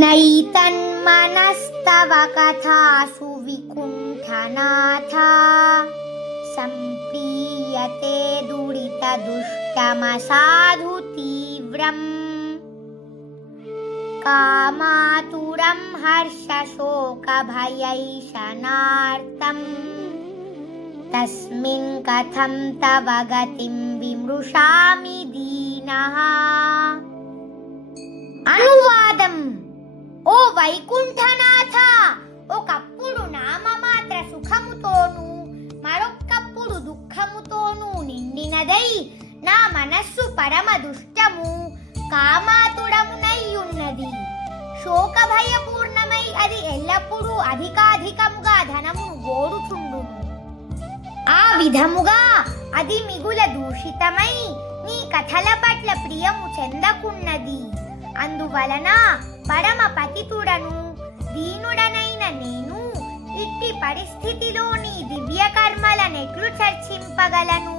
నైతన్మనస్తవ కథాసు వికుంఠనాథ సంప్రీయతే దురిత దుష్టమసాధు తీవ్రం కామాతురం హర్షశోకభయైషణార్తం తస్మిన్ కథం తవ గతిం విమృశామి దీనః. అనువాదం: ఓ వైకుంఠనాథ, ఒకప్పుడు నామమాత్ర సుఖముతోనూ మరొక్కప్పుడు దుఃఖముతోనూ నిండినదై నా మనస్సు పరమ దుష్టము కామాతుడమునయ్యున్నది. శోకభయపూర్ణమై అది ఎల్లప్పుడూ అధికాధికముగా ధనమును గోరుచుండును. ఆ విధముగా అది మిగుల దూషితమై నీ కథల పట్ల ప్రియము చెందకున్నది. అందువలన పరమ పతితుడను దీనుడనైన నేను ఇట్టి పరిస్థితిలో నీ దివ్య కర్మలనెట్లు చర్చింపగలను?